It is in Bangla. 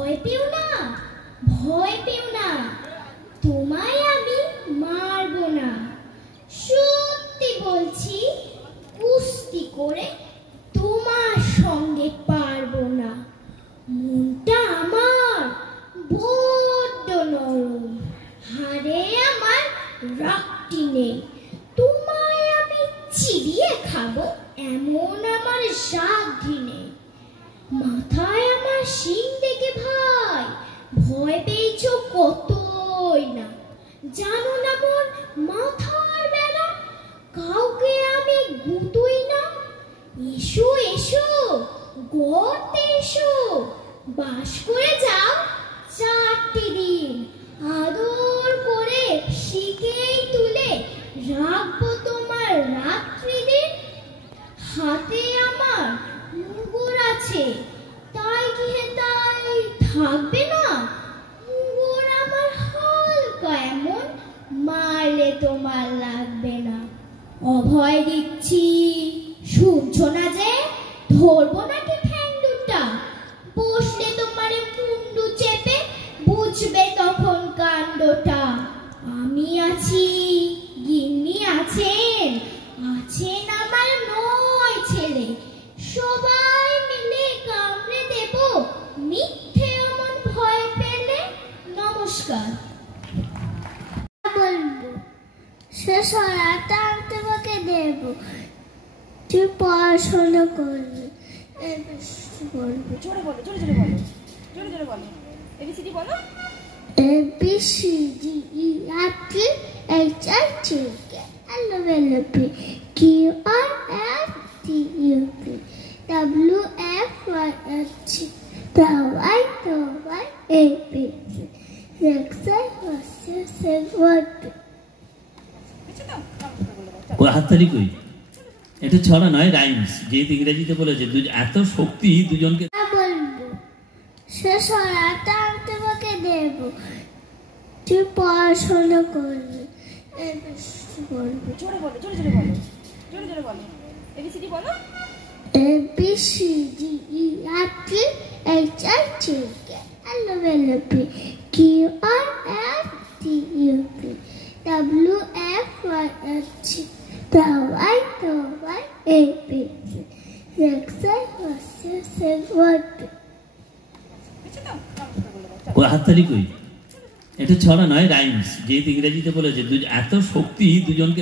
ভয় পেও না, ভয় পেও না, তোমায় আমি মারবো না। সত্যি বলছি, কুস্তি করে তোমার সঙ্গে পারবো না। মনটা আমার বড্ড নরম, হাড়ে আমার রক্তি নেই। তোমায় আমি চিবিয়ে খাবো এমন আমার সাধ্য নেই। মাথায় আমার শিং দেখে ভাই ভয় পেয়েছ কতই না। জানো না মোর মাথার বেলা, কাউকে আমি গুতুই না। এসো এসো, গর্তে এসো, বাস করে যাও 4টি দিন। আদর করে শিখেই তুলে রাখবো তোমার রাত্রি দিন। হাতে আমার মুগুর আছে, তাই কি তাই থাকবে না? মুগুর আমার হালকা এমন, মারলে তোমার লাগবে না। অভয় দিচ্ছি, শুনছো না যে? ধরবো নাকি ঠ্যাং দুটা? বসলে তোমার মুন্ডু চেপে বুঝবে তখন কাণ্ডটা। আমি আছি, গিন্নি আছেন, আছেন আমার 9 ছেলে। সবাই মিলে কামড়ে দেব মিথ্যে অমন ভয় পেলে। নমস্কার। বলবো সে সরাটা আমি তোমাকে দেব, তুই পড়াশোনা করবি। বলবো জোরে বলো, জোরে জোরে বলো, জোরে জোরে বলো। এবিসিডি বলো। ABCD EFG HIJ KLMNOP QRST UV WXYZ YYABC ওই হাততালি কই? এটা ছড়া নয়, রাইমস। যেহেতু ইংরেজিতে বলেছে, এত শক্তি দুজনকে বলবো সে সরাটা আমি তোমাকে দেব, তুই পড়াশোনা করবি। বলবো জোরে বলো, জোরে জোরে বলো, জোরে জোরে বলো। এবিসিডি বলো। ABCD EFG HIJ KLMNOP QRST UV WXYZ YYABC ওই হাততালি কই? এটা ছড়া নয়, রাইমস। যেহেতু ইংরেজিতে বলেছে, এত শক্তি দুজনকে